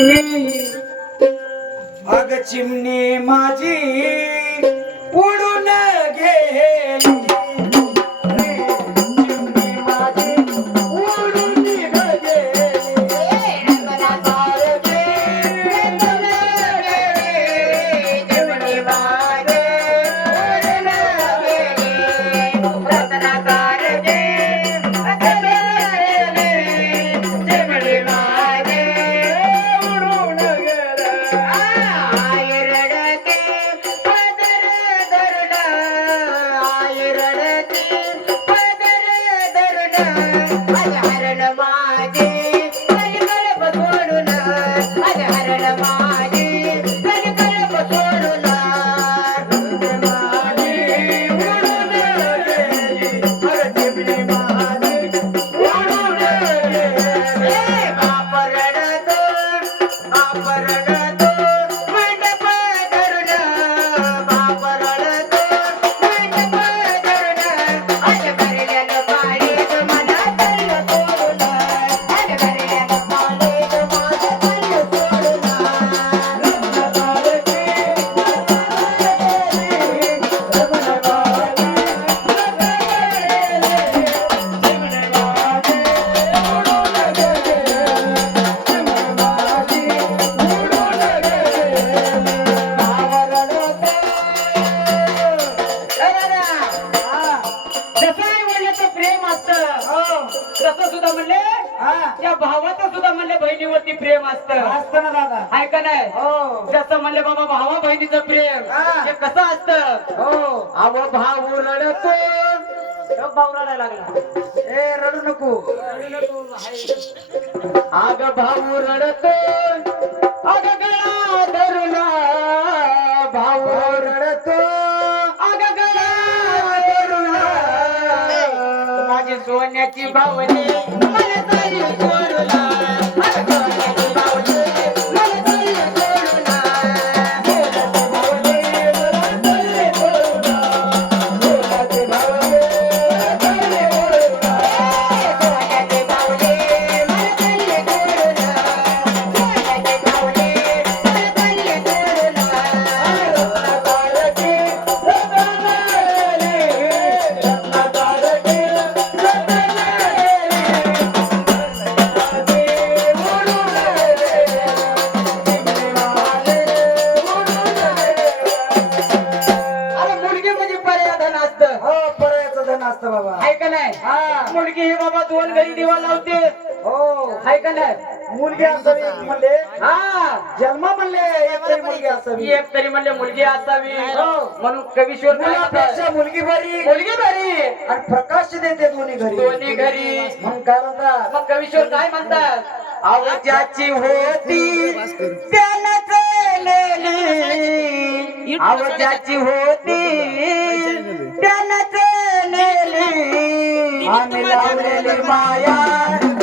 चिमणी अग चिमणी माझी. तसं सुद्धा म्हणले त्या भावाचं सुद्धा म्हणले बहिणीवरती प्रेम असतं. असताना दादा. आहे का नाही? हो. जसं म्हणले बाबा भावा बहिणीचं प्रेम हा. कसं असतं? हो. अव भाऊ रडतो. भाऊ रडायला लागला. ए रडू नको. अग भाऊ रडतो. अग गळा सोन्याची भावने. मला ताई धन असतं बाबा. आहे का नाही? हा. मुलगी ही बाबा दोन घरी दिवा लावते. हो. आहे का नाही? मुलगी असावी एक म्हणले. हा. जन्म म्हणले एक तरी मुलगी असावी. एक तरी म्हणले मुलगी असावी. हो. म्हणून कवीश्वर? मुलापेक्षा मुलगी बरी. मुलगी बरी. आणि प्रकाश देते दोन्ही घरी. दोन्ही घरी. म्हणून काय म्हणतात? मग कवीश्वर काय म्हणतात? आवजाची होती आवजाची होती त्यानंच नेली आम्ही लावलेली माया हरवून गेली